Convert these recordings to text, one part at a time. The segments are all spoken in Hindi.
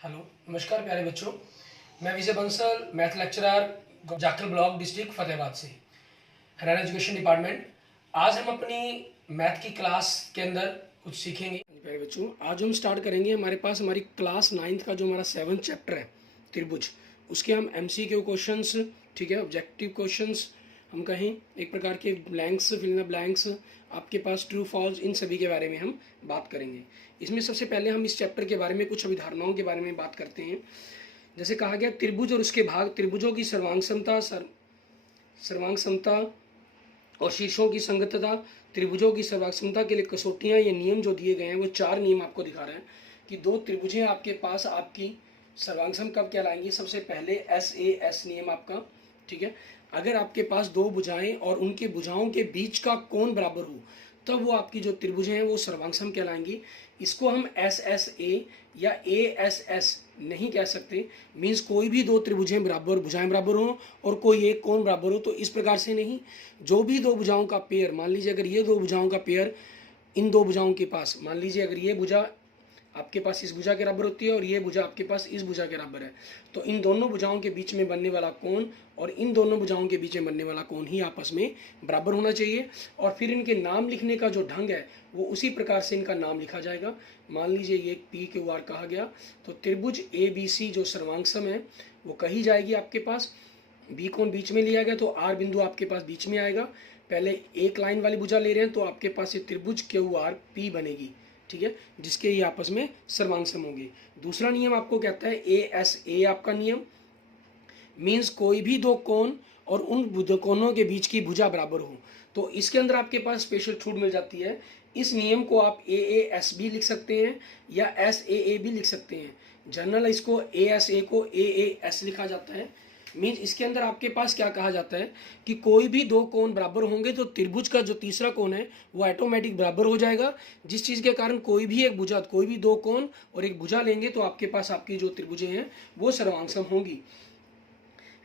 हेलो, नमस्कार प्यारे बच्चों। मैं Vijay Bansal, math lecturer, Jakhal block, district Fatehabad से, हरियाणा एजुकेशन डिपार्टमेंट। आज हम अपनी मैथ की क्लास के अंदर कुछ सीखेंगे। प्यारे बच्चों, आज हम स्टार्ट करेंगे। हमारे पास हमारी क्लास 9th का जो हमारा 7th चैप्टर है त्रिभुज, उसके हम MCQ क्वेश्चंस, ठीक है, ऑब्जेक्टिव क्वेश्चंस हम कहें, एक प्रकार के blanks, fill in the blanks, आपके पास ट्रू फॉल्स, इन सभी के बारे में हम बात करेंगे। इसमें सबसे पहले हम इस चैप्टर के बारे में कुछ अवधारणाओं के बारे में बात करते हैं। जैसे कहा गया त्रिभुज और उसके भाग, त्रिभुजों की सर्वांग समता और शीर्षों की संगतता, त्रिभुजों की सर्वांग समता के लिए कसौटियाँ, ये नियम जो दिए गए हैं वो 4 नियम आपको दिखा रहे हैं कि दो त्रिभुजें आपके पास आपकी सर्वांग कब कहलाएंगी। सबसे पहले SAS नियम आपका, ठीक है, अगर आपके पास दो भुजाएं और उनके भुजाओं के बीच का कोण बराबर हो तब वो आपकी जो त्रिभुजें हैं वो सर्वांग कहलाएंगी। इसको हम SSA या ASS नहीं कह सकते। मीन्स कोई भी दो त्रिभुजें बराबर, भुजाएं बराबर हो और कोई एक कोण बराबर हो, तो इस प्रकार से नहीं। जो भी दो भुजाओं का पेयर, मान लीजिए अगर ये दो भुजाओं का पेयर इन दो भुजाओं के पास, मान लीजिए अगर ये भुजा आपके पास इस भुजा के बराबर होती है और ये भुजा आपके पास इस भुजा के बराबर है, तो इन दोनों भुजाओं के बीच में बनने वाला कोण और इन दोनों भुजाओं के बीच में बनने वाला कोण ही आपस में बराबर होना चाहिए। और फिर इनके नाम लिखने का जो ढंग है वो उसी प्रकार से इनका नाम लिखा जाएगा। मान लीजिए ये PQR कहा गया, तो त्रिभुज ABC जो सर्वांगसम है वो कही जाएगी आपके पास। B कोण बीच में लिया गया तो R बिंदु आपके पास बीच में आएगा। पहले एक लाइन वाली भुजा ले रहे हैं तो आपके पास ये त्रिभुज QRP बनेगी, ठीक है, जिसके ये आपस में सर्वांगसम होंगे। दूसरा नियम आपको कहता है ASA आपका नियम। मीन्स कोई भी दो कोण और उन कोणों के बीच की भुजा बराबर हो, तो इसके अंदर आपके पास स्पेशल छूट मिल जाती है। इस नियम को आप AAS भी लिख सकते हैं या SAA भी लिख सकते हैं। जनरल इसको ASA को AAS लिखा जाता है। मीन्स इसके अंदर आपके पास क्या कहा जाता है कि कोई भी दो कोण बराबर होंगे तो त्रिभुज का जो तीसरा कोण है वो ऑटोमेटिक बराबर हो जाएगा। जिस चीज़ के कारण कोई भी एक भुजा, कोई भी दो कोण और एक भुजा लेंगे तो आपके पास आपकी जो त्रिभुजें हैं वो सर्वांगसम होंगी।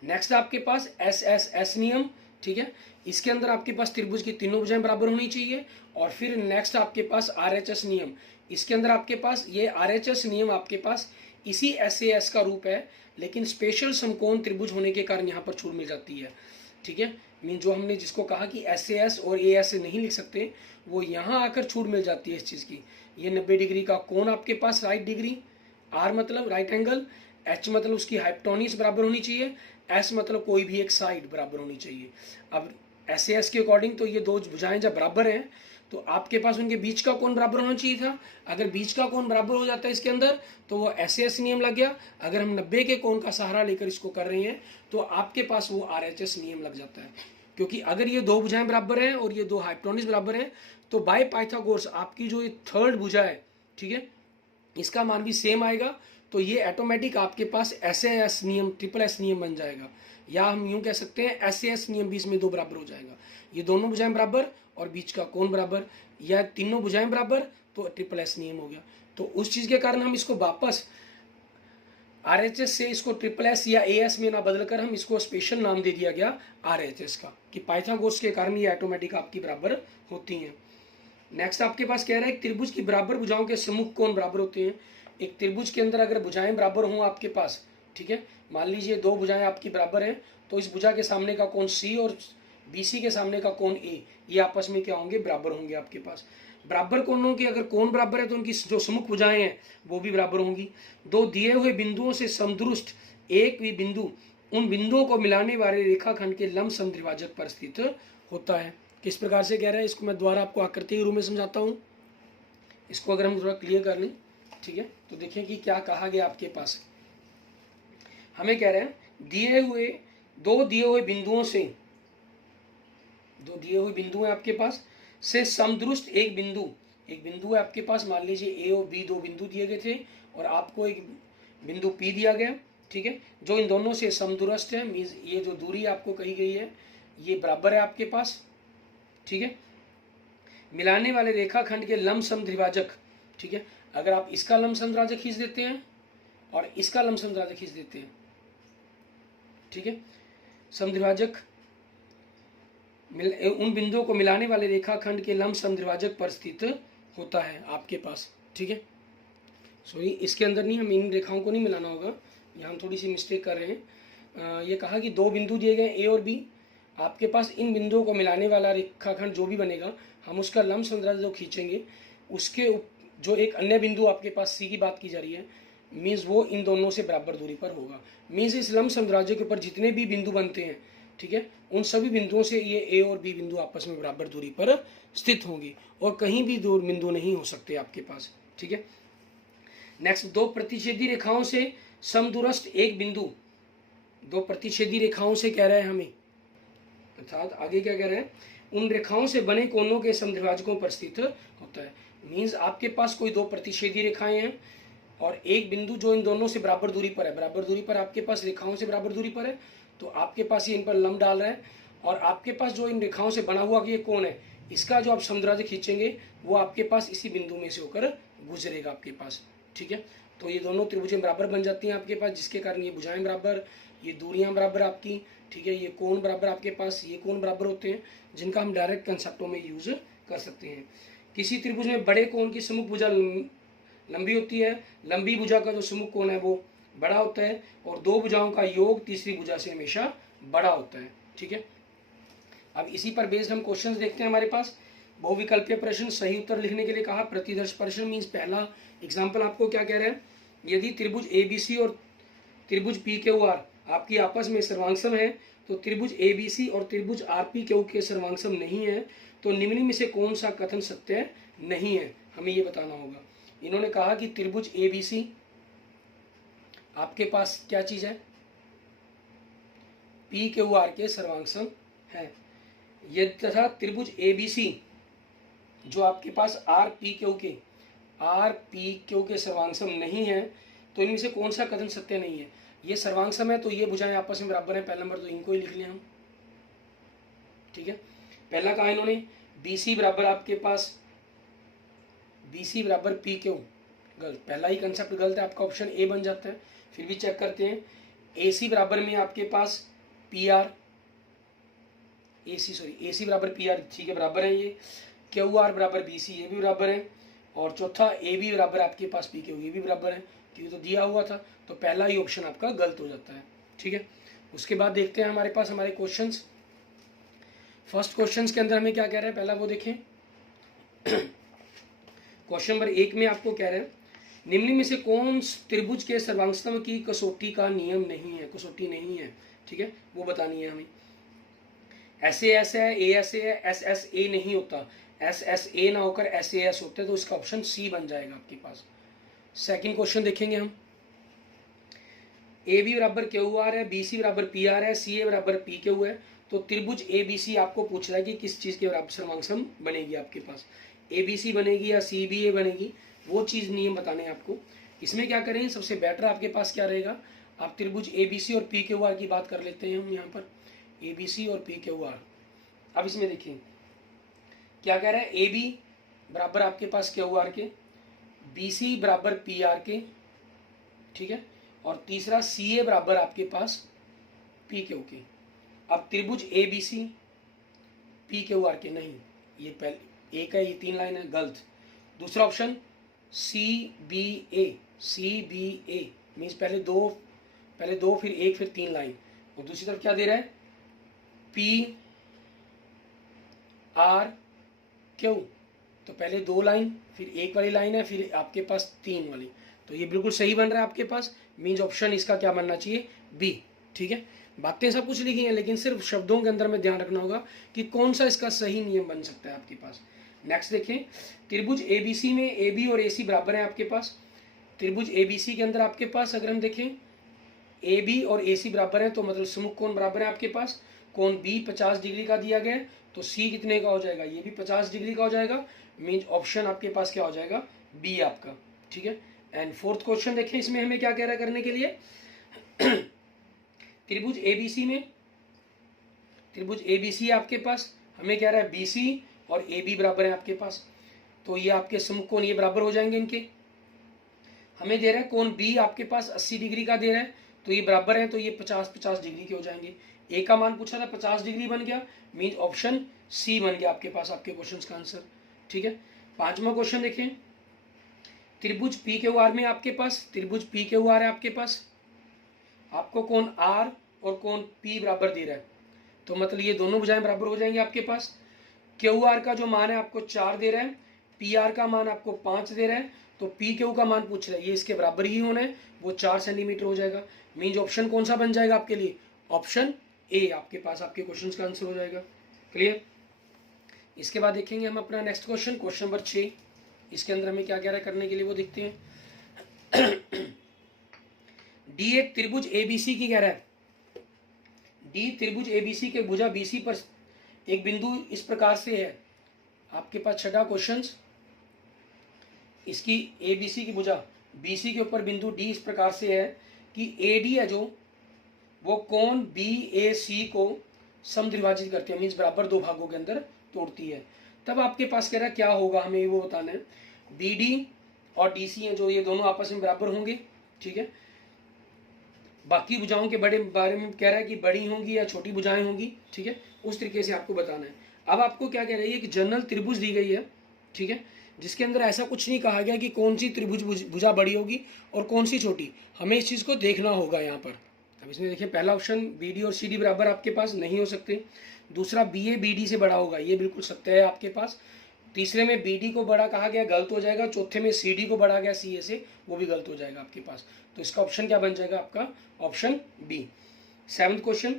नेक्स्ट आपके पास SSS नियम, ठीक है, इसके अंदर आपके पास त्रिभुज की तीनों भुजाएं बराबर होनी चाहिए। और फिर नेक्स्ट आपके पास RHS नियम, इसके अंदर आपके पास ये RHS नियम आपके पास इसी SAS का रूप है, लेकिन स्पेशल समकोण त्रिभुज होने के कारण यहाँ पर छूट मिल जाती है, ठीक है। मीन जो हमने जिसको कहा कि SAS और ASA नहीं लिख सकते, वो यहाँ आकर छूट मिल जाती है इस चीज़ की। ये 90 डिग्री का कोण आपके पास राइट डिग्री, R मतलब राइट एंगल, H मतलब उसकी हाइपोटेन्यूज बराबर होनी चाहिए, S मतलब कोई भी एक साइड बराबर होनी चाहिए। अब SAS के अकॉर्डिंग तो ये दो भुजाएं जब बराबर हैं तो आपके पास उनके बीच का कोण बराबर होना चाहिए था। अगर बीच का कोण बराबर हो जाता है इसके अंदर तो वो SAS नियम लग गया। अगर हम 90 के कोण का सहारा लेकर इसको कर रहे हैं तो आपके पास वो RHS नियम लग जाता है। क्योंकि अगर ये दो भुजाएं बराबर हैं और ये दो हाइपोटेन्यूज बराबर हैं तो बाय पाइथागोरस आपकी जो ये थर्ड भुजा है, ठीक है, इसका मान भी सेम आएगा। तो ये ऑटोमेटिक आपके पास SAS नियम, SSS नियम बन जाएगा। या हम यूं कह सकते हैं SAS नियम भी इसमें दो बराबर हो जाएगा। ये दोनों भुजाएं बराबर और बीच का कोण बराबर, या तीनों भुजाएं बराबर तो SSS नियम हो गया। तो उस चीज़ के कारण हम इसको वापस RHS से इसको SSS या AS में ना बदलकर हम इसको स्पेशल नाम दे दिया गया RHS का, कि पाइथागोरस के कारण ये ऑटोमेटिक आपकी बराबर होती हैं। नेक्स्ट आपके पास कह रहा है त्रिभुज की बराबर भुजाओं के सम्मुख कोण बराबर होते हैं। एक त्रिभुज के अंदर अगर भुजाएं बराबर हों आपके पास, ठीक है, मान लीजिए दो भुजाएं आपकी बराबर हैं तो इस भुजा के सामने का कोण C और BC के सामने का कोण A, ये आपस में क्या होंगे, बराबर होंगे आपके पास। बराबर कोणों के अगर कोण बराबर है तो उनकी जो सम्मुख भुजाएं हैं वो भी बराबर होंगी। दो दिए हुए बिंदुओं से समदुरुष्ट एक भी बिंदु उन बिंदुओं को मिलाने वाले रेखाखंड के लंब समद्विभाजक पर स्थित होता है। किस प्रकार से कह रहा है, इसको मैं दोबारा आपको आकृति के रूप में समझाता हूँ। इसको अगर हम थोड़ा क्लियर कर लें, ठीक है, तो देखिए कि क्या कहा गया आपके पास। हमें कह रहे हैं दो दिए हुए बिंदुओं से, दो दिए हुए बिंदु हैं आपके पास से समदुरुष्ट एक बिंदु है आपके पास। मान लीजिए A और B दो बिंदु दिए गए थे और आपको एक बिंदु P दिया गया, ठीक है, जो इन दोनों से समदुरस्त है। मीन्स ये जो दूरी आपको कही गई है ये बराबर है आपके पास, ठीक है। मिलाने वाले रेखाखंड के लंब समद्विभाजक, ठीक है, अगर आप इसका लंब समद्विभाजक खींच देते हैं और इसका लंब समद्विभाजक खींच देते हैं, ठीक है, समद्विभाजक उन बिंदुओं को मिलाने वाले रेखाखंड के लंब समद्विभाजक पर स्थित होता है आपके पास, ठीक है। सॉरी, इसके अंदर नहीं, हम इन रेखाओं को नहीं मिलाना होगा, यहाँ हम थोड़ी सी मिस्टेक कर रहे हैं। ये कहा कि दो बिंदु दिए गए ए और बी, आपके पास इन बिंदुओं को मिलाने वाला रेखाखंड जो भी बनेगा, हम उसका लंब संद्राज जो खींचेंगे, उसके जो एक अन्य बिंदु आपके पास सी की बात की जा रही है, मीन्स वो इन दोनों से बराबर दूरी पर होगा। मीन्स इस लंब संद्राज्य के ऊपर जितने भी बिंदु बनते हैं, ठीक है, उन सभी बिंदुओं से ये ए और बी बिंदु आपस में बराबर दूरी पर स्थित होंगे और कहीं भी दूर बिंदु नहीं हो सकते आपके पास, ठीक है। नेक्स्ट, दो प्रतिच्छेदी रेखाओं से समदूरस्थ एक बिंदु, दो प्रतिच्छेदी रेखाओं से कह रहा है हमें, अर्थात आगे क्या कह रहे हैं, उन रेखाओं से बने कोनों के समद्विभाजकों पर स्थित होता है। मीन्स आपके पास कोई दो प्रतिच्छेदी रेखाएं हैं और एक बिंदु जो इन दोनों से बराबर दूरी पर है, बराबर दूरी पर आपके पास रेखाओं से बराबर दूरी पर है, तो आपके पास ये इन पर लंब डाल रहा है और आपके पास जो इन रेखाओं से बना हुआ ये कोण है, इसका जो आप समद्विभाजक खींचेंगे वो आपके पास इसी बिंदु में से होकर गुजरेगा आपके पास, ठीक है। तो ये दोनों त्रिभुजें बराबर बन जाती हैं आपके पास, जिसके कारण ये भुजाएं बराबर, ये दूरियां बराबर आपकी, ठीक है, ये कोण बराबर आपके पास, ये कोण बराबर होते हैं, जिनका हम डायरेक्ट कंसेप्टों में यूज कर सकते हैं। किसी त्रिभुज में बड़े कोण की सम्मुख भुजा लंबी होती है, लंबी भुजा का जो सम्मुख कोण है वो बड़ा होता है और दो भुजाओं का योग तीसरी भुजा से हमेशा बड़ा होता है, ठीक है। अब इसी पर बेस्ड हम क्वेश्चंस देखते हैं हमारे पास। बहुविकल्पीय प्रश्न, सही उत्तर लिखने के लिए कहा। प्रतिदर्श प्रश्न मीन्स पहला एग्जाम्पल आपको क्या कह रहे हैं, यदि त्रिभुज ABC और त्रिभुज PQR आपकी आपस में सर्वांगसम है, तो त्रिभुज ABC और त्रिभुज RPQ के सर्वांगसम नहीं है, तो निम्न में से कौन सा कथन सत्य नहीं है, हमें ये बताना होगा। इन्होंने कहा कि त्रिभुज ABC आपके पास क्या चीज है, PQR के सर्वांगसम है, यदि तथा त्रिभुज ABC जो आपके पास RPQ के सर्वांगसम नहीं है, तो इनमें से कौन सा कथन सत्य नहीं है। ये सर्वांगसम है तो ये भुजाएं आपस में बराबर हैं, पहला नंबर तो इनको ही लिख लिया हम, ठीक है। पहला कहा इन्होंने BC बराबर आपके पास BC बराबर PQ, गलत, पहला ही कंसेप्ट गलत है, आपका ऑप्शन ए बन जाता है। फिर भी चेक करते हैं, AC बराबर में आपके पास PR, AC बराबर PR, ठीक है, बराबर है ये। QR बराबर BC, ये भी बराबर है। और चौथा AB बराबर आपके पास PQ, ये भी बराबर है, क्योंकि तो दिया हुआ था, तो पहला ही ऑप्शन आपका गलत हो जाता है, ठीक है। उसके बाद देखते हैं हमारे पास हमारे क्वेश्चंस। फर्स्ट क्वेश्चंस के अंदर हमें क्या कह रहे हैं, पहला वो देखें। क्वेश्चन नंबर 1 में आपको कह रहे हैं, निम्न में से कौन त्रिभुज के सर्वांगसम की कसौटी का नियम नहीं है, कसौटी नहीं है, ठीक है, वो बतानी है हमें। SAS है, AS है, SSA नहीं होता, SSA ना होकर SAS होता है, तो इसका ऑप्शन C बन जाएगा आपके पास। सेकंड क्वेश्चन देखेंगे हम, AB बराबर QR है, BC बराबर PR है, CA बराबर PQ है, तो त्रिभुज ABC आपको पूछ रहा है कि किस चीज के बराबर सर्वांगसम बनेगी आपके पास, ABC बनेगी या CBA बनेगी, वो चीज नियम बताने हैं आपको। इसमें क्या करें, सबसे बेटर आपके पास क्या रहेगा, आप त्रिभुज ABC और PQR की बात कर लेते हैं हम यहाँ पर, ABC और PQR। अब इसमें देखिए क्या कह रहा है, AB बराबर आपके पास QR के, BC बराबर PR के, ठीक है, और तीसरा CA बराबर आपके पास PQ के। अब त्रिभुज ABC PQR के नहीं, ये पहले एक है, ये 3 लाइन है, गलत। दूसरा ऑप्शन CBA मीन्स पहले दो फिर एक फिर 3 लाइन, और दूसरी तरफ क्या दे रहा है, PRQ, तो पहले 2 लाइन फिर एक वाली लाइन है, फिर आपके पास 3 वाली, तो ये बिल्कुल सही बन रहा है आपके पास। मीन्स ऑप्शन इसका क्या बनना चाहिए, B, ठीक है। बातें सब कुछ लिखी हैं, लेकिन सिर्फ शब्दों के अंदर में ध्यान रखना होगा कि कौन सा इसका सही नियम बन सकता है आपके पास। नेक्स्ट देखें, त्रिभुज ABC में AB और AC बराबर है आपके पास। त्रिभुज ABC के अंदर आपके पास अगर हम देखें AB और AC बराबर है, तो मतलब सम्मुख कोण बराबर है आपके पास। कोण B 50 डिग्री का दिया गया है, तो C कितने का हो जाएगा, ये भी 50 डिग्री का हो जाएगा। मीन्स ऑप्शन आपके पास क्या हो जाएगा, B आपका, ठीक है। एंड फोर्थ क्वेश्चन देखें, इसमें हमें क्या कह रहा है करने के लिए, त्रिभुज ABC आपके पास हमें कह रहा है BC और AB बराबर है आपके पास, तो ये आपके सम्मुख कोण ये बराबर हो जाएंगे इनके। हमें दे रहा है कोण B आपके पास 80 डिग्री का दे रहा है, तो ये बराबर है, तो ये 50 डिग्री के हो जाएंगे। A का मान पूछा था, 50 डिग्री बन गया, मीन्स ऑप्शन C बन गया आपके पास आपके क्वेश्चन का आंसर, ठीक है। 5वां क्वेश्चन देखें, त्रिभुज पी क्यू आर में आपके पास त्रिभुज पी क्यू आर है आपके पास, आपको कोण आर और कोण पी बराबर दे रहा है, तो मतलब ये दोनों भुजाएं बराबर हो जाएंगे आपके पास। क्यू आर का जो मान है आपको 4 दे रहा है, पी आर का मान आपको 5 दे रहा है, तो पी क्यू का मान पूछ रहा है, ये इसके बराबर ही होना है, वो 4 सेंटीमीटर हो जाएगा। मीन्स ऑप्शन कौन सा बन जाएगा आपके लिए, ऑप्शन ए आपके पास आपके क्वेश्चन का आंसर हो जाएगा। क्लियर। इसके बाद देखेंगे हम अपना नेक्स्ट क्वेश्चन, क्वेश्चन नंबर 6। इसके अंदर हमें क्या क्या करने के लिए वो देखते हैं। डी एक त्रिभुज एबीसी की कह रहा है, डी त्रिभुज एबीसी के भुजा बीसी पर एक बिंदु इस प्रकार से है। आपके पास छठा क्वेश्चन, इसकी एबीसी की भुजा बीसी के ऊपर बिंदु डी इस प्रकार से है कि एडी है जो वो कोण बी ए सी को समद्विभाजित करती है, मीन्स बराबर दो भागों के अंदर तोड़ती है। तब आपके पास कह रहा है क्या होगा, हमें वो बताना है। बी डी और डी सी हैं जो, ये दोनों आपस में बराबर होंगे, ठीक है। बाकी भुजाओं के बारे में कह रहा है कि बड़ी होंगी या छोटी भुजाएं होंगी, ठीक है, उस तरीके से आपको बताना है। अब आपको क्या कह रही है कि जनरल त्रिभुज दी गई है, ठीक है, जिसके अंदर ऐसा कुछ नहीं कहा गया कि कौन सी त्रिभुज भुजा बड़ी होगी और कौन सी छोटी, हमें इस चीज़ को देखना होगा यहाँ पर। अब इसमें देखिए पहला ऑप्शन बी डी और सी डी बराबर आपके पास नहीं हो सकते, दूसरा बी ए बी डी से बड़ा होगा, ये बिल्कुल सत्य है आपके पास। तीसरे में बी डी को बड़ा कहा गया, गलत हो जाएगा। चौथे में सी डी को बड़ा गया सी ए से, वो भी गलत हो जाएगा आपके पास। तो इसका ऑप्शन क्या बन जाएगा आपका, ऑप्शन बी। 7th क्वेश्चन,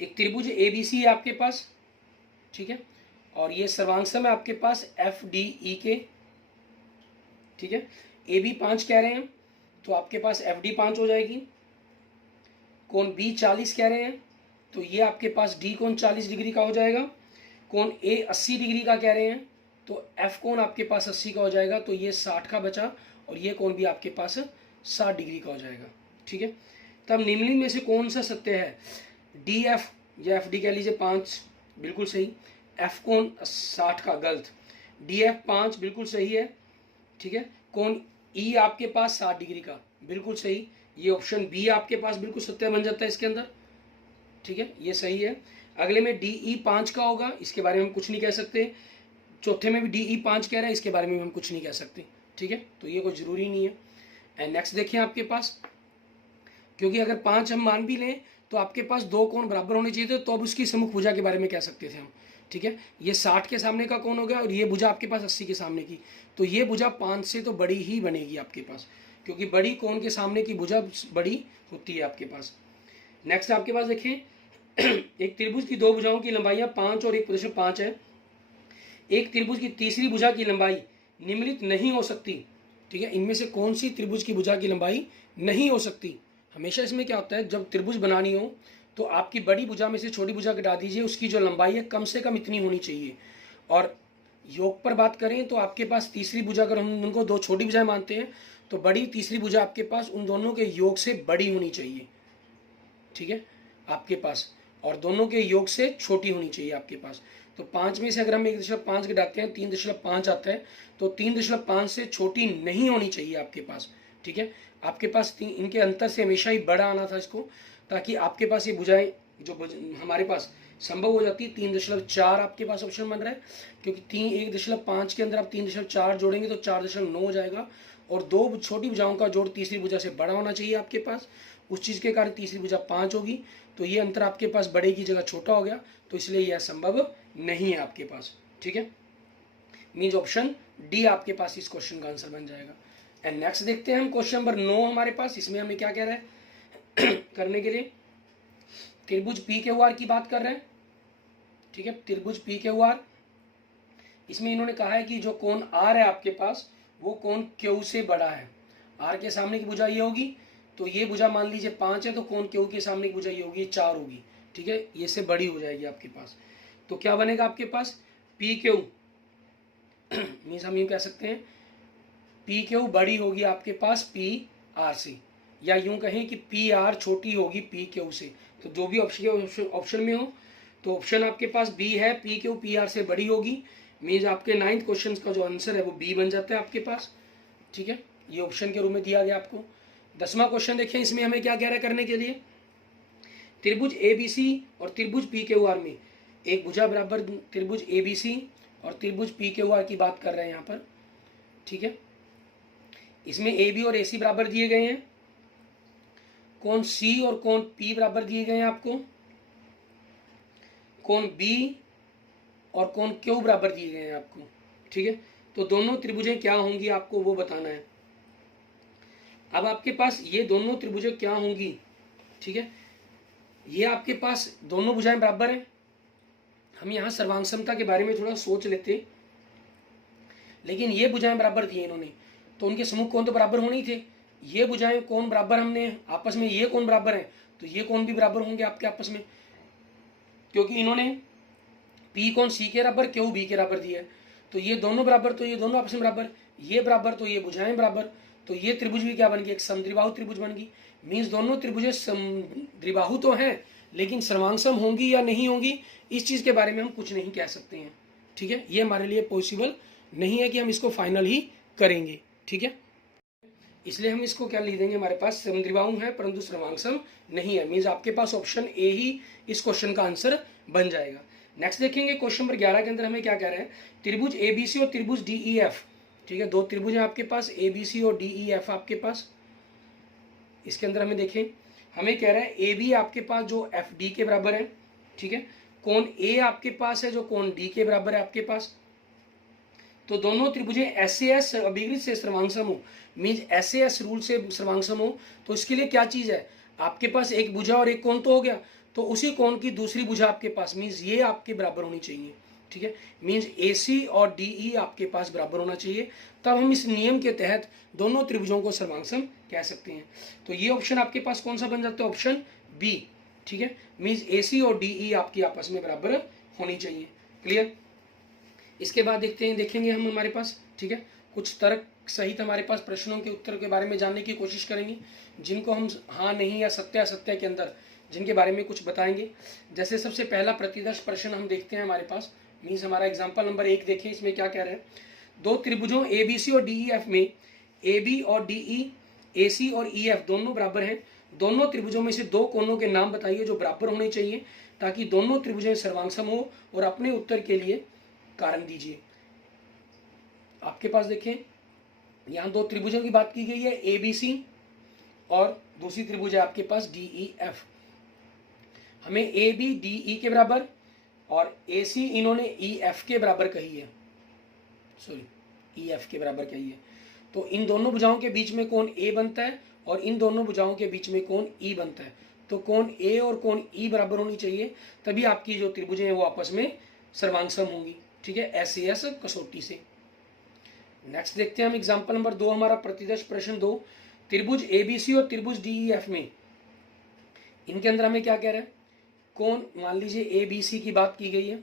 एक त्रिभुज ए बी सी है आपके पास, ठीक है, और ये सर्वांगसम है आपके पास एफ डी ई के, ठीक है। ए बी 5 कह रहे हैं तो आपके पास एफ डी 5 हो जाएगी। कोण बी 40 कह रहे हैं तो ये आपके पास डी कोण 40 डिग्री का हो जाएगा। कोण ए 80 डिग्री का कह रहे हैं तो एफ कोण आपके पास 80 का हो जाएगा, तो ये 60 का बचा, और ये कोण भी आपके पास 60 डिग्री का हो जाएगा, ठीक है। तब निम्नलिखित में से कौन सा सत्य है, डी एफ या एफ डी कह लीजिए 5 बिल्कुल सही, एफ कोण 60 का गलत, डी एफ 5 बिल्कुल सही है, ठीक है। कोण ई आपके पास 60 डिग्री का बिल्कुल सही, ये ऑप्शन बी आपके पास बिल्कुल सत्य बन जाता है इसके अंदर, ठीक है, ये सही है। अगले में डी ई 5 का होगा, इसके बारे में हम कुछ नहीं कह सकते। चौथे में भी डी ई 5 कह रहा है, इसके बारे में हम कुछ नहीं कह सकते, ठीक है, तो ये कोई ज़रूरी नहीं है। एंड नेक्स्ट देखिए आपके पास, क्योंकि अगर 5 हम मान भी लें तो आपके पास 2 कोण बराबर होने चाहिए थे, तो अब उसकी सम्मुख भुजा के बारे में कह सकते थे हम, ठीक है। ये 60 के सामने का कोण हो गया और ये भुजा आपके पास 80 के सामने की, तो ये भुजा 5 से तो बड़ी ही बनेगी आपके पास, क्योंकि बड़ी कोण के सामने की भुजा बड़ी होती है आपके पास। नेक्स्ट आपके पास देखिए, एक त्रिभुज की दो भुजाओं की लंबाइयाँ 5 और 1.5 है। एक त्रिभुज की तीसरी भुजा की लंबाई निम्नलिखित नहीं हो सकती, ठीक है। इनमें से कौन सी त्रिभुज की भुजा की लंबाई नहीं हो सकती। हमेशा इसमें क्या होता है, जब त्रिभुज बनानी हो तो आपकी बड़ी भुजा में से छोटी भुजा घटा दीजिए, उसकी जो लंबाई है कम से कम इतनी होनी चाहिए। और योग पर बात करें तो आपके पास तीसरी भुजा, अगर हम उनको 2 छोटी भुजाएं मानते हैं तो बड़ी तीसरी भुजा आपके पास उन दोनों के योग से बड़ी होनी चाहिए, ठीक है, आपके पास, और दोनों के योग से छोटी होनी चाहिए आपके पास। तो 5 में से अगर हम 1.5 घटाते हैं 3.5 आता है, तो 3.5 से छोटी नहीं होनी चाहिए आपके पास, ठीक है। आपके पास इनके अंतर से हमेशा ही बड़ा आना था इसको, ताकि आपके पास ये भुजाएं जो हमारे पास संभव हो जाती है। 3.4 आपके पास ऑप्शन बन रहा है, क्योंकि 1.5 के अंदर आप 3.4 जोड़ेंगे तो 4.9 हो जाएगा, और 2 छोटी भुजाओं का जोड़ तीसरी भुजा से बड़ा होना चाहिए आपके पास, उस चीज़ के कारण तीसरी भुजा 5 होगी, तो ये अंतर आपके पास बड़े की जगह छोटा हो गया, तो इसलिए यह संभव नहीं है आपके पास, ठीक है। मीन्स ऑप्शन डी आपके पास इस क्वेश्चन का आंसर बन जाएगा। एंड नेक्स्ट देखते हैं हम क्वेश्चन नंबर 9 हमारे पास। इसमें हमें क्या कह रहा है करने के लिए, त्रिभुज पी क्यू आर की बात कर रहे हैं, ठीक है, त्रिभुज पी क्यू आर। इसमें इन्होंने कहा है कि जो कोण आर है आपके पास वो कोण क्यू से बड़ा है। आर के सामने की भुजा ये होगी, तो ये भुजा मान लीजिए 5 है, तो कोण क्यू के सामने की भुजा ये होगी 4 होगी, ठीक है, ये से बड़ी हो जाएगी आपके पास। तो क्या बनेगा आपके पास, पी क्यू मीन्स हम यूँ कह सकते हैं पी क्यू बड़ी होगी आपके पास पी आर से, या यूँ कहें कि पी आर छोटी होगी पी क्यू से। तो जो भी ऑप्शन में हो, तो ऑप्शन आपके पास बी है, पी क्यू पी आर से बड़ी होगी, मीन्स आपके 9th क्वेश्चन का जो आंसर है वो बी बन जाता है आपके पास, ठीक है, ये ऑप्शन के रूप में दिया गया आपको। 10वां क्वेश्चन देखें, इसमें हमें क्या कह रहा है करने के लिए, त्रिभुज ए बी सी और त्रिभुज पी क्यू आर में एक भुजा बराबर त्रिभुज ए बी सी और त्रिभुज पी क्यू आर की बात कर रहे हैं यहाँ पर, ठीक है। इसमें ए बी और ए सी बराबर दिए गए हैं, कोण सी और कोण पी बराबर दिए गए हैं आपको, कोण बी और कोण क्यू बराबर दिए गए हैं आपको, ठीक है। तो दोनों त्रिभुजें क्या होंगी आपको वो बताना है। अब आपके पास ये दोनों त्रिभुजें क्या होंगी, ठीक है, ये आपके पास दोनों भुजाएं बराबर हैं। हम यहाँ सर्वांग समता के बारे में थोड़ा सोच लेते, लेकिन ये भुजाएं बराबर थी इन्होंने, तो उनके समूह कोण तो बराबर होने ही थे। ये भुजाएं कोण बराबर हमने आपस में, ये कोण बराबर है तो ये कोण भी बराबर होंगे आपके आपस में, क्योंकि इन्होंने पी कोण सी के बराबर, क्यू बी के बराबर दिया है। तो ये दोनों बराबर तो ये दोनों आपस में बराबर, ये बराबर तो ये भुजाएं बराबर, तो ये त्रिभुज भी क्या बन गई, एक समद्विबाहु त्रिभुज बन गई। मीन्स दोनों त्रिभुजें समद्विबाहु तो हैं, लेकिन सर्वांगसम होंगी या नहीं होंगी इस चीज के बारे में हम कुछ नहीं कह सकते हैं, ठीक है। ये हमारे लिए पॉसिबल नहीं है कि हम इसको फाइनल ही करेंगे, ठीक है। इसलिए हम इसको क्या लिख देंगे, हमारे पास समद्विबाहु है परंतु सर्वांगसम नहीं है। मीन्स आपके पास ऑप्शन ए ही इस क्वेश्चन का आंसर बन जाएगा। नेक्स्ट देखेंगे क्वेश्चन नंबर 11 के अंदर हमें क्या कह रहे हैं, त्रिभुज एबीसी और त्रिभुज डीईएफ, ठीक है, दो त्रिभुज हैं आपके पास एबीसी और डीईएफ आपके पास। इसके अंदर हमें देखें, हमें कह रहा है ए बी आपके पास जो एफ डी के बराबर है, ठीक है, कोण ए आपके पास है जो कोण डी के बराबर है आपके पास। तो दोनों त्रिभुजें एस अभिगृत से सर्वांगसम हो, मीन्स एस रूल से सर्वांगसम हो, तो इसके लिए क्या चीज है, आपके पास एक भुजा और एक कोण तो हो गया, तो उसी कोण की दूसरी भुजा आपके पास, मीन्स ये आपके बराबर होनी चाहिए, ठीक है। मीन्स ए सी और डी ई आपके पास बराबर होना चाहिए, तब हम इस नियम के तहत दोनों त्रिभुजों को सर्वांगसम कह सकते हैं। तो ये ऑप्शन आपके पास कौन सा बन जाता है, ऑप्शन बी, ठीक है। मीन्स ए सी और डी ई आपकी आपस में बराबर होनी चाहिए। क्लियर। इसके बाद देखेंगे हम हमारे पास, ठीक है, कुछ तर्क सहित हमारे पास प्रश्नों के उत्तर के बारे में जानने की कोशिश करेंगे, जिनको हम हाँ नहीं या सत्य असत्य के अंदर जिनके बारे में कुछ बताएंगे। जैसे सबसे पहला प्रतिदर्श प्रश्न हम देखते हैं हमारे पास, मीन्स हमारा एग्जाम्पल नंबर 1 देखें, इसमें क्या कह रहे हैं, दो त्रिभुजों ए बी सी और डी ई एफ में ए बी और डी ई, ए सी और ई एफ दोनों बराबर हैं। दोनों त्रिभुजों में से दो कोणों के नाम बताइए जो बराबर होने चाहिए ताकि दोनों त्रिभुजें सर्वांगसम हो, और अपने उत्तर के लिए कारण दीजिए। आपके पास देखें, यहाँ दो त्रिभुजों की बात की गई है, ए बी सी, और दूसरी त्रिभुज है आपके पास डी ई एफ। हमें ए बी डी ई के बराबर और ए सी इन्होंने ई एफ के बराबर कही है, सॉरी ई एफ के बराबर कही है। तो इन दोनों भुजाओं के बीच में कोण ए बनता है और इन दोनों भुजाओं के बीच में कोण ई बनता है। तो कोण ए और कोण ई बराबर होनी चाहिए, तभी आपकी जो त्रिभुजें हैं वो आपस में सर्वांगसम होंगी, ठीक है, एस कसौटी से। नेक्स्ट देखते हैं हम एग्जाम्पल नंबर 2, हमारा प्रतिदर्श प्रश्न 2, त्रिभुज एबीसी और त्रिभुज डीईएफ में, इनके अंदर हमें क्या कह रहा है, कोण मान लीजिए ए बी सी की बात की गई है,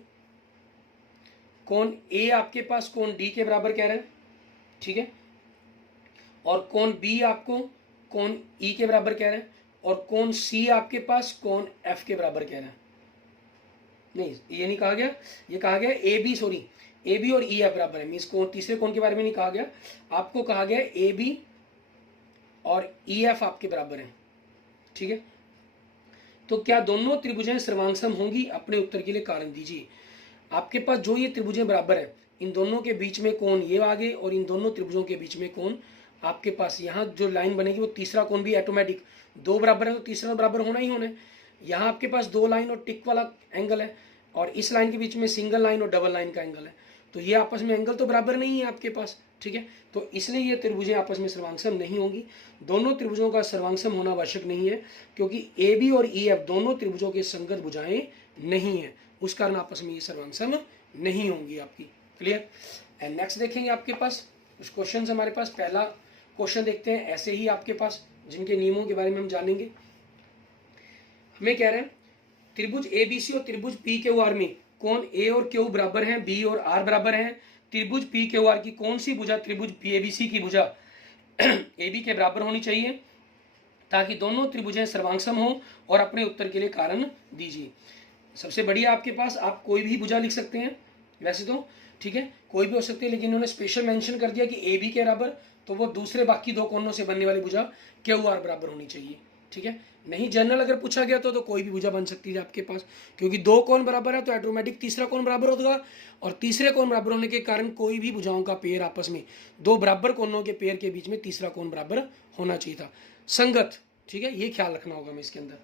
कोण ए आपके पास कोण डी के बराबर कह रहा है, ठीक है, और कोण बी आपको कोण ई के बराबर कह रहा है, और कोण सी आपके पास कोण एफ के बराबर कह रहा है। नहीं, ये नहीं कहा गया, ये कहा गया ए बी और ई एफ बराबर है, मीन्स कोण तीसरे कोण के बारे में नहीं कहा गया, आपको कहा गया ए बी और ई एफ आपके बराबर है, ठीक है। तो क्या दोनों त्रिभुजें सर्वांगसम होंगी, अपने उत्तर के लिए कारण दीजिए। आपके पास जो ये त्रिभुजें बराबर है, इन दोनों के बीच में कोण ये आगे और इन दोनों त्रिभुजों के बीच में कोण आपके पास यहाँ जो लाइन बनेगी वो तीसरा कोण भी ऑटोमेटिक, दो बराबर है तो तीसरा बराबर होना ही होना है। यहाँ आपके पास दो लाइन और टिक वाला एंगल है और इस लाइन के बीच में सिंगल लाइन और डबल लाइन का एंगल है, तो ये आपस में एंगल तो बराबर नहीं है आपके पास, ठीक है। तो इसलिए ये त्रिभुजें आपस में सर्वांगसम नहीं होंगी। दोनों त्रिभुजों का सर्वांगसम होना आवश्यक नहीं है, क्योंकि ए बी और ई एफ दोनों त्रिभुजों के संगत भुजाएं नहीं है, उस कारण आपस में ये सर्वांगसम नहीं होंगी आपकी। क्लियर। एंड नेक्स्ट देखेंगे आपके पास कुछ क्वेश्चन, हमारे पास पहला क्वेश्चन देखते हैं ऐसे ही आपके पास, जिनके नियमों के बारे में हम जानेंगे। हमें कह रहे हैं त्रिभुज एबीसी और त्रिभुज पी क्यू आर में कोण ए और क्यू बराबर हैं, बी और आर बराबर हैं। त्रिभुज पी क्यू आर की कौन सी भुजा त्रिभुज एबीसी की भुजा ए बी के बराबर होनी चाहिए ताकि दोनों त्रिभुजें सर्वांगसम हो, और अपने उत्तर के लिए कारण दीजिए। सबसे बढ़िया आपके पास आप कोई भी भुजा लिख सकते हैं वैसे तो, ठीक है, कोई भी हो सकती है, लेकिन इन्होंने स्पेशल मेंशन कर दिया कि ए बी के बराबर, तो वो दूसरे बाकी दो कोणों से बनने वाली भुजा क्यू आर बराबर होनी चाहिए, ठीक है। नहीं जनरल अगर पूछा गया तो कोई भी भुजा बन सकती है आपके पास, क्योंकि दो कोण बराबर है तो ऑटोमेटिक तीसरा कोण बराबर होगा, और तीसरे कोण बराबर होने के कारण कोई भी भुजाओं का पेयर आपस में, दो बराबर कोणों के पेयर के बीच में तीसरा कोण बराबर होना चाहिए था, संगत। ठीक है, ये ख्याल रखना होगा हमें इसके अंदर।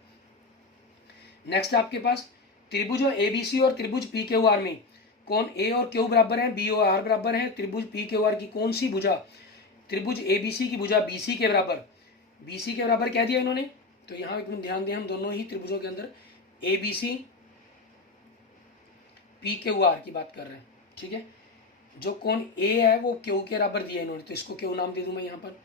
नेक्स्ट आपके पास त्रिभुज एबीसी और त्रिभुज पी क्यू आर में कोण ए और क्यू बराबर है, बी और आर बराबर है। त्रिभुज पी क्यू आर की कौन सी भुजा त्रिभुज एबीसी की भुजा बीसी के बराबर, बीसी के बराबर कह दिया इन्होंने। तो यहाँ एकदम ध्यान दें, हम दोनों ही त्रिभुजों के अंदर एबीसी पी क्यू आर की बात कर रहे हैं। ठीक है, जो कोण ए है वो क्यू के बराबर दिया इन्होंने, तो इसको क्यू नाम दे दूं मैं यहाँ पर।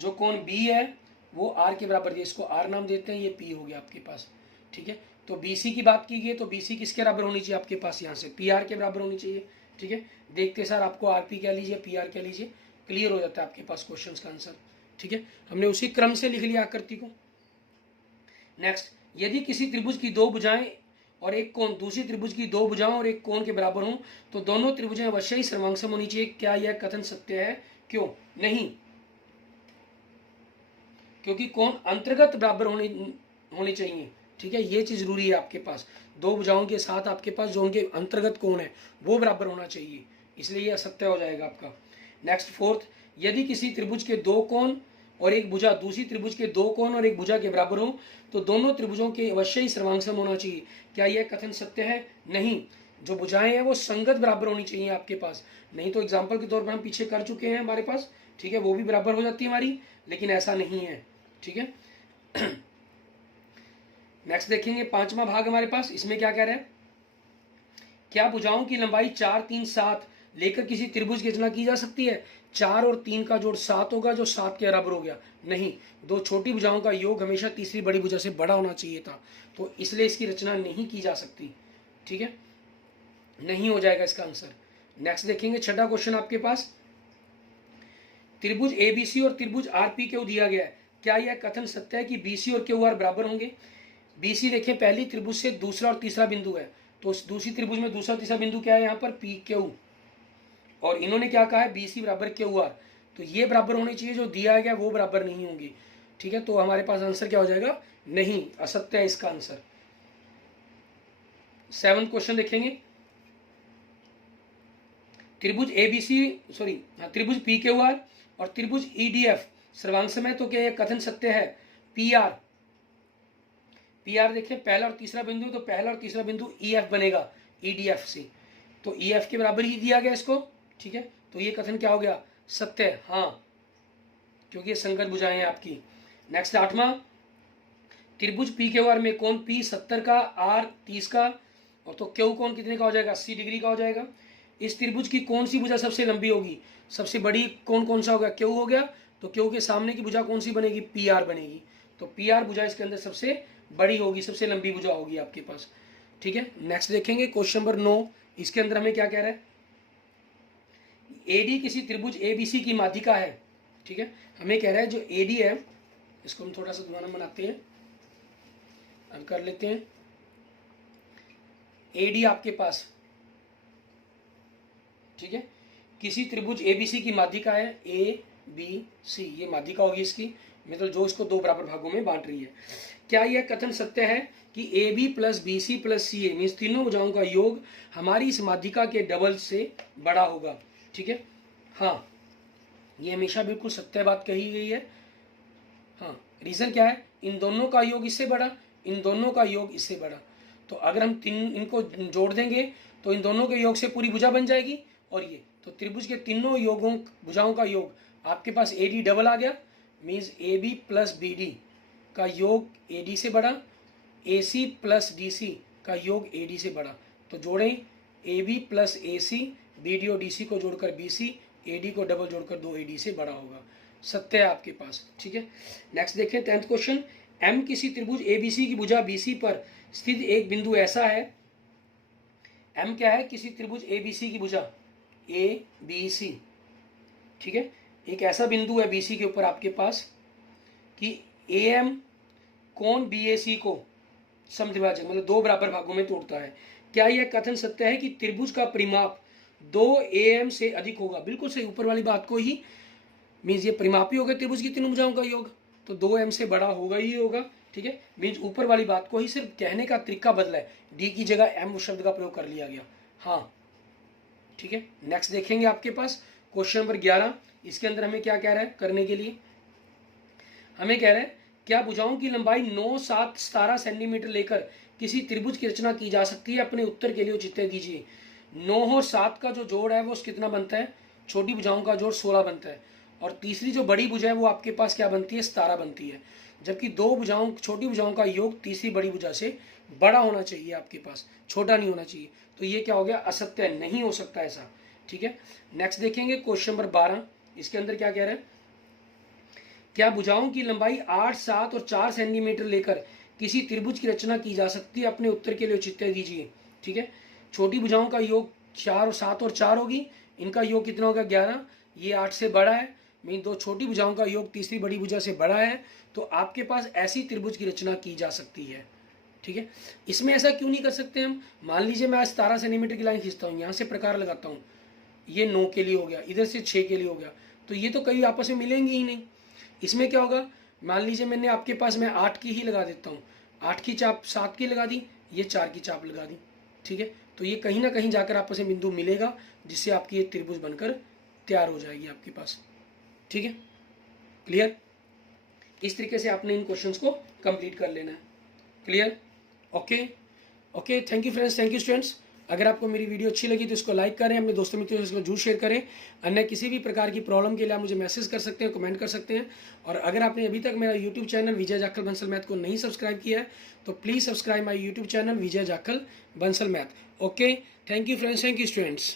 जो कोण बी है वो आर के बराबर दिया, इसको आर नाम देते हैं, ये पी हो गया आपके पास। ठीक है, तो बीसी की बात की गई तो बीसी किसके बराबर होनी चाहिए आपके पास, यहाँ से पी आर के बराबर होनी चाहिए। ठीक है, देखते सर आपको आर पी कह लीजिए, पी आर कह लीजिए, क्लियर हो जाता है आपके पास क्वेश्चन का आंसर। ठीक है, हमने उसी क्रम से लिख लिया आकृति को। नेक्स्ट, यदि किसी त्रिभुज की दो भुजाएं और एक कोण दूसरी त्रिभुज की दो भुजाओं और एक कोण के बराबर हों तो दोनों त्रिभुजें अवश्य ही सर्वांगसम होनी चाहिए। क्या यह कथन सत्य है? क्यों नहीं? क्योंकि कोण अंतर्गत बराबर होने चाहिए। ठीक है, ये चीज जरूरी है आपके पास, दो भुजाओं के साथ आपके पास जो उनके अंतर्गत कोण है वो बराबर होना चाहिए, इसलिए यह असत्य हो जाएगा आपका। नेक्स्ट फोर्थ, यदि किसी त्रिभुज के दो कोण और एक भुजा दूसरी त्रिभुज के दो कोण और एक भुजा के बराबर हो तो दोनों त्रिभुजों के अवश्य ही सर्वांगसम होना चाहिए। क्या यह कथन सत्य है? नहीं, जो भुजाएं हैं वो संगत बराबर होनी चाहिए आपके पास, नहीं तो एग्जाम्पल के तौर पर हम पीछे कर चुके हैं हमारे पास। ठीक है, वो भी बराबर हो जाती है हमारी, लेकिन ऐसा नहीं है। ठीक है, नेक्स्ट देखेंगे पांचवा भाग हमारे पास, इसमें क्या कह रहा है, क्या भुजाओं की लंबाई 4, 3, 7 लेकर किसी त्रिभुज की रचना की जा सकती है? 4 और 3 का जोड़ 7 होगा, जो 7 के बराबर हो गया। नहीं, दो छोटी भुजाओं का योग हमेशा तीसरी बड़ी भुजा से बड़ा होना चाहिए था, तो इसलिए इसकी रचना नहीं की जा सकती। ठीक है, नहीं हो जाएगा इसका आंसर। नेक्स्ट देखेंगे छठा क्वेश्चन आपके पास, त्रिभुज एबीसी और त्रिभुज आरपी क्यू दिया गया है, क्या यह कथन सत्य है कि बीसी और क्यू आर बराबर होंगे? बीसी देखिए पहली त्रिभुज से दूसरा और तीसरा बिंदु है, तो उस दूसरी त्रिभुज में दूसरा तीसरा बिंदु क्या है यहाँ पर, पी क्यू, और इन्होंने क्या कहा है, बीसी बराबर क्यू आर, तो ये बराबर होनी चाहिए, जो दिया गया वो बराबर नहीं होंगे। ठीक है, तो हमारे पास आंसर क्या हो जाएगा, नहीं, असत्य है इसका आंसर। 7th क्वेश्चन देखेंगे, त्रिभुज एबीसी त्रिभुज पी क्यू आर और त्रिभुज ईडीएफ सर्वांगसम है, तो क्या यह कथन सत्य है? पी आर देखिए पहला और तीसरा बिंदु, तो पहला और तीसरा बिंदु ईएफ बनेगा ईडीएफ से, तो ईएफ के बराबर ही दिया गया इसको। ठीक है, तो ये कथन क्या हो गया, सत्य है, हाँ, क्योंकि ये संगत भुजाएं हैं आपकी। नेक्स्ट 8वां, त्रिभुज पी क्यू आर में कोण पी 70 का, आर 30 का, और तो क्यू कोण कितने का हो जाएगा, 80 डिग्री का हो जाएगा। इस त्रिभुज की कौन सी भुजा सबसे लंबी होगी? सबसे बड़ी कोण कौन सा होगा, क्यू हो गया, तो क्यू के सामने की भुजा कौन सी बनेगी, पी आर बनेगी, तो पी आर भुजा इसके अंदर सबसे बड़ी होगी, सबसे लंबी भुजा होगी आपके पास। ठीक है, नेक्स्ट देखेंगे क्वेश्चन नंबर 9, इसके अंदर हमें क्या कह रहा है, एडी किसी त्रिभुज एबीसी की माध्यिका है। ठीक है, हमें कह रहा है जो एडी है, इसको हम थोड़ा सा दोबारा बनाते हैं, हम कर लेते हैं, एडी आपके पास, ठीक है, किसी त्रिभुज एबीसी की माध्यिका है, ए बी सी, ये माध्यिका होगी इसकी, मतलब जो इसको दो बराबर भागों में बांट रही है। क्या यह कथन सत्य है कि A B plus B C plus C A means तीनों भुजाओं का योग हमारी इस माध्यिका के डबल से बड़ा होगा? ठीक है, हाँ, ये हमेशा बिल्कुल सत्य बात कही गई है। हाँ, रीजन क्या है, इन दोनों का योग इससे बड़ा, इन दोनों का योग इससे बड़ा, तो अगर हम इनको जोड़ देंगे तो इन दोनों के योग से पूरी भुजा बन जाएगी, और ये तो त्रिभुज के तीनों योगों भुजाओं का योग आपके पास ए डी डबल आ गया, means A B plus B D का योग ए डी से बड़ा, ए सी प्लस डी सी का योग ए डी से बड़ा, तो जोड़ें A B plus A C, B D और डी सी को जोड़कर बी सी, ए डी को डबल जोड़कर 2 ए डी से बड़ा होगा, सत्य है आपके पास। ठीक है, नेक्स्ट देखें 10th क्वेश्चन, एम किसी त्रिभुज ए बी सी की भुजा बी सी पर स्थित एक बिंदु ऐसा है, एम क्या है, किसी त्रिभुज ए बी सी की भुजा ए बी सी, ठीक है, एक ऐसा बिंदु है बी सी के ऊपर आपके पास कि ए एम कोण बी ए सी को समद्विभाजक मतलब दो बराबर भागों में तोड़ता है। क्या यह कथन सत्य है कि त्रिभुज का परिमाप 2 AM से अधिक होगा? बिल्कुल सही, ऊपर वाली बात को ही मीन्स ये परिमापी होगा त्रिभुज की तीनों भुजाओं का योग, तो 2M से बड़ा होगा ही होगा। ठीक है, मीन्स ऊपर वाली बात को ही सिर्फ कहने का तरीका बदला है, डी की जगह एम शब्द का प्रयोग कर लिया गया। हाँ ठीक है, नेक्स्ट देखेंगे आपके पास क्वेश्चन नंबर 11। इसके अंदर हमें क्या कह रहा है करने के लिए, हमें कह रहा है क्या भुजाओं की लंबाई 9, 7, 17 सेंटीमीटर लेकर किसी त्रिभुज की रचना की जा सकती है, अपने उत्तर के लिए उचित दीजिए। 9 और 7 का जो जोड़ है वो कितना बनता है, छोटी भुजाओं का जोड़ 16 बनता है, और तीसरी जो बड़ी भुजा है वो आपके पास क्या बनती है, 17 बनती है। जबकि दो भुजाओं छोटी भुजाओं का योग तीसरी बड़ी भुजा से बड़ा होना चाहिए, आपके पास छोटा नहीं होना चाहिए। तो ये क्या हो गया, असत्य, नहीं हो सकता ऐसा। ठीक है, नेक्स्ट देखेंगे क्वेश्चन नंबर 12। इसके अंदर क्या कह रहे हैं, क्या भुजाओं की लंबाई 8, 7 और 4 सेंटीमीटर लेकर किसी त्रिभुज की रचना की जा सकती है, अपने उत्तर के लिए उचित दीजिए। ठीक है, छोटी भुजाओं का योग 4 और 7 और 4 होगी, इनका योग कितना होगा 11, ये 8 से बड़ा है, मीन दो छोटी भुजाओं का योग तीसरी बड़ी भुजा से बड़ा है, तो आपके पास ऐसी त्रिभुज की रचना की जा सकती है। ठीक है, इसमें ऐसा क्यों नहीं कर सकते हम, मान लीजिए मैं आज 17 सेंटीमीटर की लाइन खींचता हूँ, यहाँ से प्रकार लगाता हूँ, ये 9 के लिए हो गया, इधर से 6 के लिए हो गया, तो ये तो कभी आपस में मिलेंगे ही नहीं। इसमें क्या होगा, मान लीजिए मैंने आपके पास मैं 8 की ही लगा देता हूँ, 8 की चाप 7 की लगा दी, ये 4 की चाप लगा दी। ठीक है, तो ये कहीं ना कहीं जाकर आपस में बिंदु मिलेगा, जिससे आपकी ये त्रिभुज बनकर तैयार हो जाएगी आपके पास। ठीक है, क्लियर, इस तरीके से आपने इन क्वेश्चंस को कंप्लीट कर लेना है। Clear, okay okay, thank you friends, thank you students. अगर आपको मेरी वीडियो अच्छी लगी तो इसको लाइक करें, अपने दोस्तों मित्रों से इसको जरूर शेयर करें। अन्य किसी भी प्रकार की प्रॉब्लम के लिए आप मुझे मैसेज कर सकते हैं, कमेंट कर सकते हैं। और अगर आपने अभी तक मेरा यूट्यूब चैनल विजय जाखल बंसल मैथ को नहीं सब्सक्राइब किया है तो please subscribe my YouTube channel Vijay Jakhal Bansal math. Okay, thank you friends, thank you students.